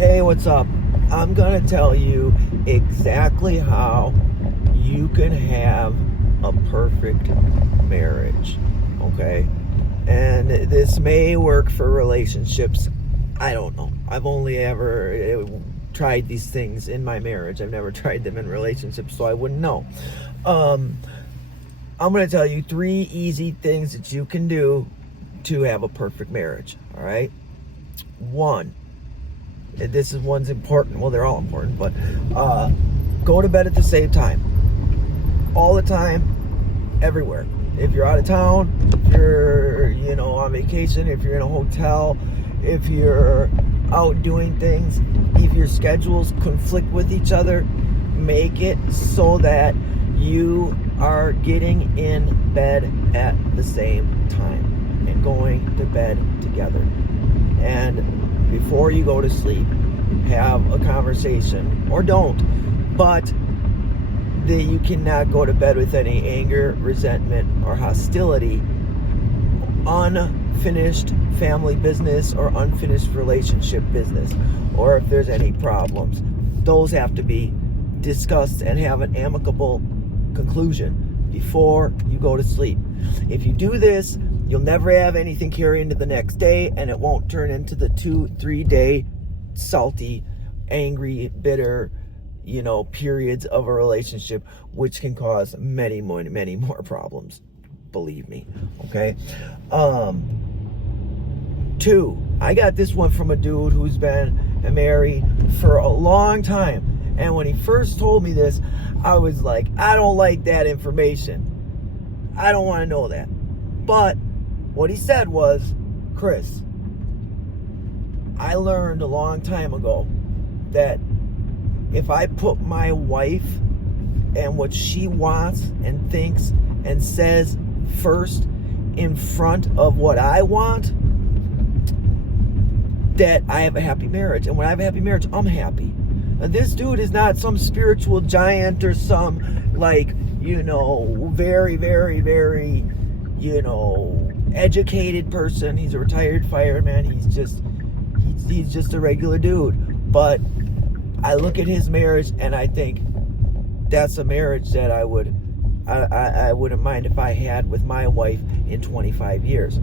Hey, what's up? I'm gonna tell you exactly how you can have a perfect marriage, okay? And this may work for relationships. I don't know. I've only ever tried these things in my marriage. I've never tried them in relationships, so I wouldn't know. Um, I'm gonna tell you 3 easy things that you can do to have a perfect marriage, all right? One, this is one's important. Well, they're all important, but go to bed at the same time, all the time, everywhere. If you're out of town, if you're on vacation, if you're in a hotel, if you're out doing things, if your schedules conflict with each other, make it so that you are getting in bed at the same time and going to bed together. And before you go to sleep, have a conversation, or don't, but that you cannot go to bed with any anger, resentment, or hostility, unfinished family business or unfinished relationship business, or if there's any problems, those have to be discussed and have an amicable conclusion before you go to sleep. If you do this, you'll never have anything carry into the next day, and it won't turn into the 2-3 day salty, angry, bitter, periods of a relationship, which can cause many more problems. Believe me, okay? 2, I got this one from a dude who's been married for a long time. And when he first told me this, I was like, I don't like that information. I don't want to know that. But what he said was, Chris, I learned a long time ago that if I put my wife and what she wants and thinks and says first in front of what I want, that I have a happy marriage. And when I have a happy marriage, I'm happy. Now, this dude is not some spiritual giant or some very, very, very, educated person. He's a retired fireman. He's just a regular dude. But I look at his marriage and I think that's a marriage that I wouldn't mind if I had with my wife in 25 years.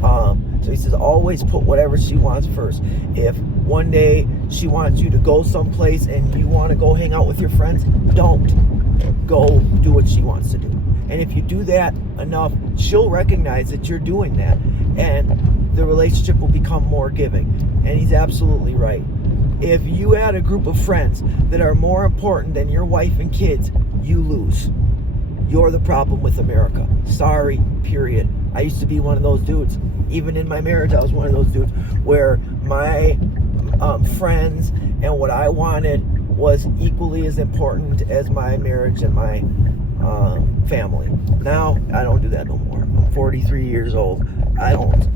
So he says, always put whatever she wants first. If one day she wants you to go someplace and you want to go hang out with your friends, don't. Go do what she wants to do. And if you do that enough, she'll recognize that you're doing that, and the relationship will become more giving. And he's absolutely right. If you had a group of friends that are more important than your wife and kids, you lose. You're the problem with America. Sorry, period. I used to be one of those dudes. Even in my marriage, I was one of those dudes where my friends and what I wanted was equally as important as my marriage and my family. Now, I don't do that no more. I'm 43 years old. I don't.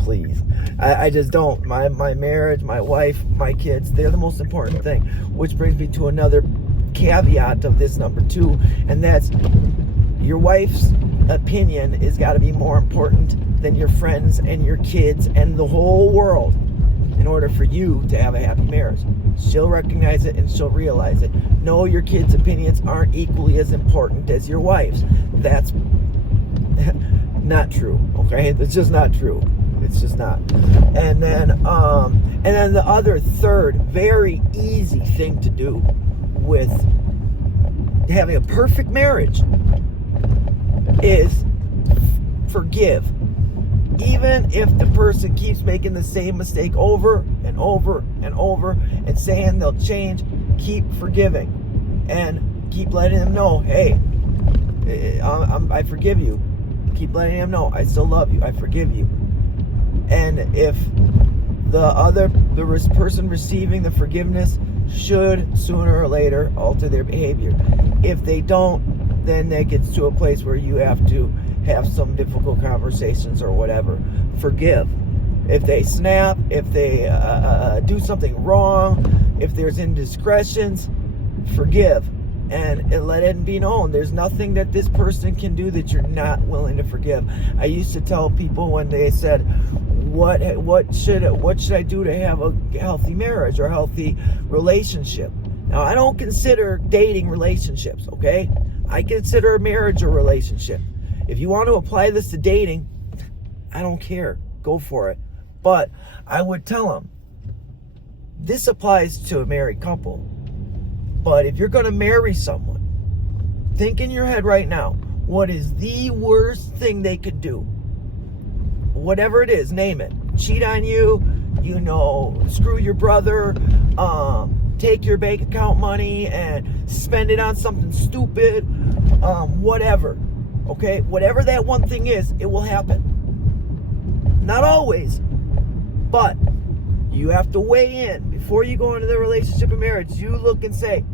Please. I just don't. My marriage, my wife, my kids, they're the most important thing. Which brings me to another caveat of this number 2, and that's your wife's opinion has got to be more important than your friends and your kids and the whole world in order for you to have a happy marriage. She'll recognize it and she'll realize it. No, your kids' opinions aren't equally as important as your wife's. That's not true, okay? It's just not true. It's just not. And then the other third very easy thing to do with having a perfect marriage is forgive. Even if the person keeps making the same mistake over and over and over and saying they'll change, keep forgiving and keep letting them know, hey, I forgive you. Keep letting them know, I still love you, I forgive you. And if the person receiving the forgiveness should sooner or later alter their behavior. If they don't, then that gets to a place where you have to have some difficult conversations or whatever. Forgive. If they snap, if they do something wrong, if there's indiscretions, forgive. And let it be known, there's nothing that this person can do that you're not willing to forgive. I used to tell people when they said, what should I do to have a healthy marriage or a healthy relationship? Now, I don't consider dating relationships, okay? I consider marriage a relationship. If you want to apply this to dating, I don't care. Go for it. But I would tell them, this applies to a married couple. But if you're going to marry someone, think in your head right now, what is the worst thing they could do? Whatever it is, name it. Cheat on you, screw your brother, take your bank account money and spend it on something stupid, whatever. Okay? Whatever that one thing is, it will happen. Not always, but you have to weigh in. Before you go into the relationship and marriage, you look and say,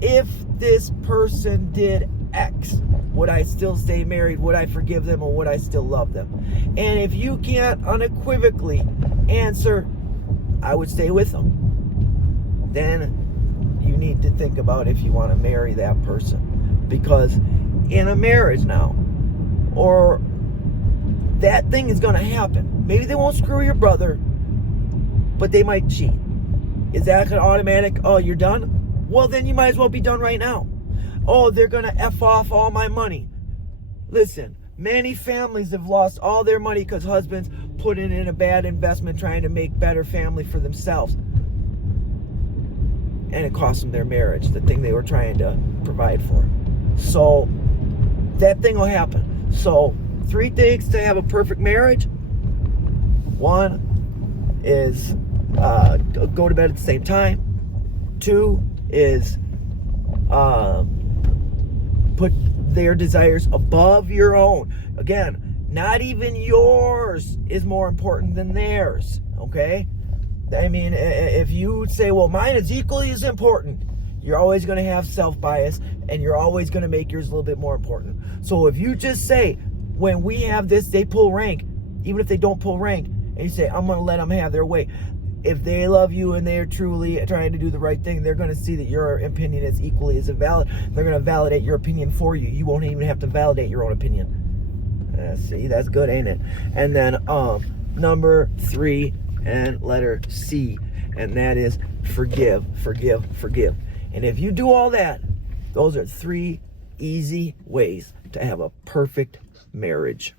if this person did X, would I still stay married? Would I forgive them, or would I still love them? And if you can't unequivocally answer, I would stay with them, then you need to think about if you want to marry that person. Because in a marriage now, or that thing is going to happen. Maybe they won't screw your brother, but they might cheat. Is that an automatic, oh, you're done? Well, then you might as well be done right now. Oh, they're going to F off all my money. Listen, many families have lost all their money because husbands put it in a bad investment trying to make better family for themselves. And it cost them their marriage, the thing they were trying to provide for. So, that thing will happen. So, 3 things to have a perfect marriage. 1 is go to bed at the same time. 2 is put their desires above your own. Again, not even yours is more important than theirs, okay? I mean, if you say, well, mine is equally as important, you're always going to have self-bias, and you're always going to make yours a little bit more important. So if you just say, when we have this, they pull rank, even if they don't pull rank, and you say, I'm going to let them have their way. If they love you and they're truly trying to do the right thing, they're going to see that your opinion is equally as valid. They're going to validate your opinion for you. You won't even have to validate your own opinion. See, that's good, ain't it? And then number 3 and letter C, and that is forgive, forgive, forgive. And if you do all that, those are 3 easy ways to have a perfect marriage.